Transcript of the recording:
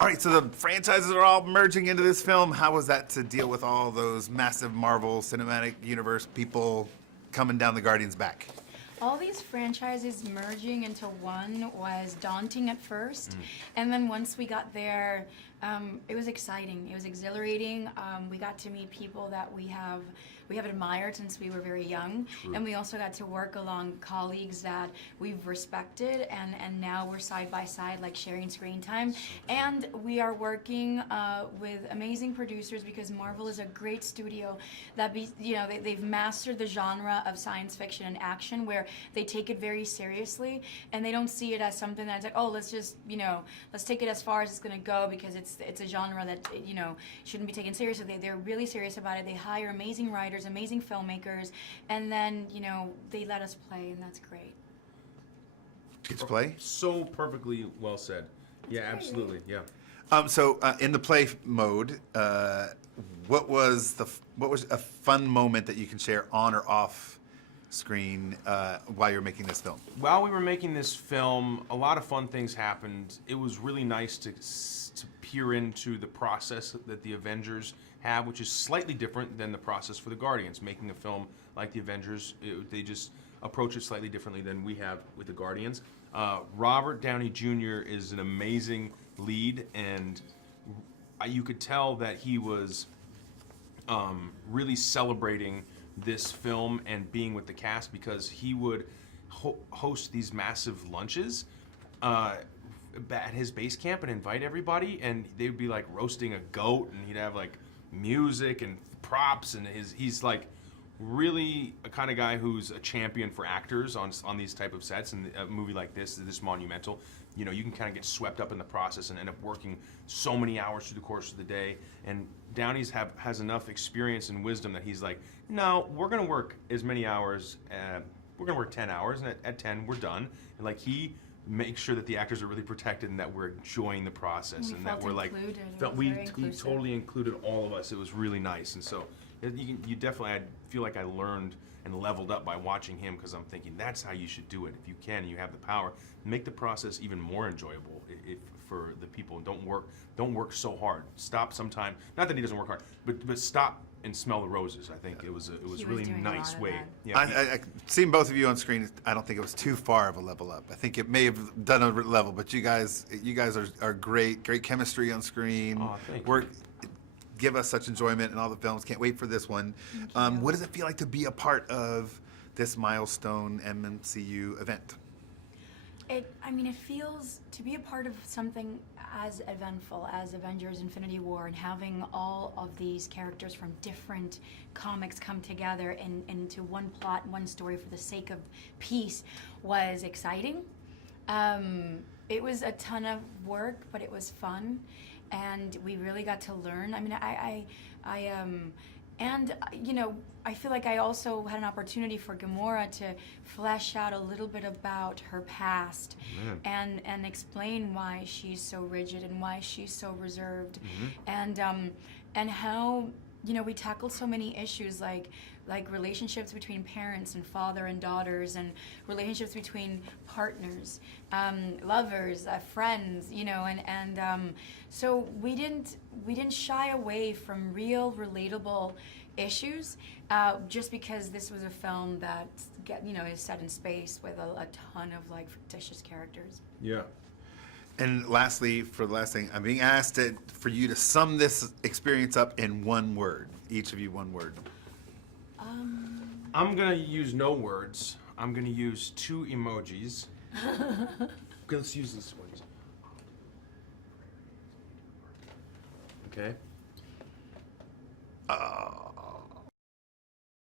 All right, so the franchises are all merging into this film. How was that to deal with all those massive Marvel Cinematic Universe people coming down the Guardians' back? All these franchises merging into one was daunting at first, and then once we got there, it was exciting. It was exhilarating. We got to meet people that we have admired since we were very young, and we also got to work along colleagues that we've respected, and now we're side by side, like sharing screen time. And we are working with amazing producers because Marvel is a great studio that they've mastered the genre of science fiction and action where they take it very seriously and they don't see it as something that's like, oh, let's just let's take it as far as it's going to go because it's a genre that shouldn't be taken seriously. They're really serious about it. They hire amazing writers, amazing filmmakers, and then they let us play, and that's great. Get to play? So perfectly well said. Yeah, absolutely. Yeah. So in the play mode, what was a fun moment that you can share on or off screen while you're making this film? While we were making this film, a lot of fun things happened. It was really nice to peer into the process that the Avengers have, which is slightly different than the process for the Guardians. Making a film like the Avengers, they just approach it slightly differently than we have with the Guardians. Robert Downey Jr. is an amazing lead, and you could tell that he was really celebrating this film and being with the cast because he would host these massive lunches at his base camp and invite everybody, and they'd be like roasting a goat, and he'd have like music and props, and he's like really a kind of guy who's a champion for actors on these type of sets. And a movie like this monumental, you can kind of get swept up in the process and end up working so many hours through the course of the day. And Downey's has enough experience and wisdom that he's like, no, we're gonna work as many hours. We're gonna work 10 hours, and at 10 we're done. And like he makes sure that the actors are really protected and that we're enjoying the process and that we're like he totally included all of us. It was really nice, and so you definitely, I feel like I learned and leveled up by watching him because I'm thinking that's how you should do it. If you can, you have the power, make the process even more enjoyable for the people. Don't work so hard. Stop sometime. Not that he doesn't work hard, but stop and smell the roses. I think it was a really nice way. Yeah, I seen both of you on screen. I don't think it was too far of a level up. I think it may have done a level, but you guys are great chemistry on screen. Oh, thank you. Give us such enjoyment in all the films. Can't wait for this one. What does it feel like to be a part of this milestone MCU event? It feels to be a part of something as eventful as Avengers Infinity War and having all of these characters from different comics come together into one plot, one story for the sake of peace was exciting. It was a ton of work, but it was fun. And we really got to learn. I feel like I also had an opportunity for Gamora to flesh out a little bit about her past and explain why she's so rigid and why she's so reserved, and how we tackled so many issues like relationships between parents and father and daughters, and relationships between partners, lovers, friends, so we didn't shy away from real relatable issues, just because this was a film that is set in space with a ton of fictitious characters. Yeah. And lastly, for the last thing, I'm being asked for you to sum this experience up in one word. Each of you, one word. I'm gonna use no words. I'm gonna use 2 emojis. Okay, let's use this one. Okay.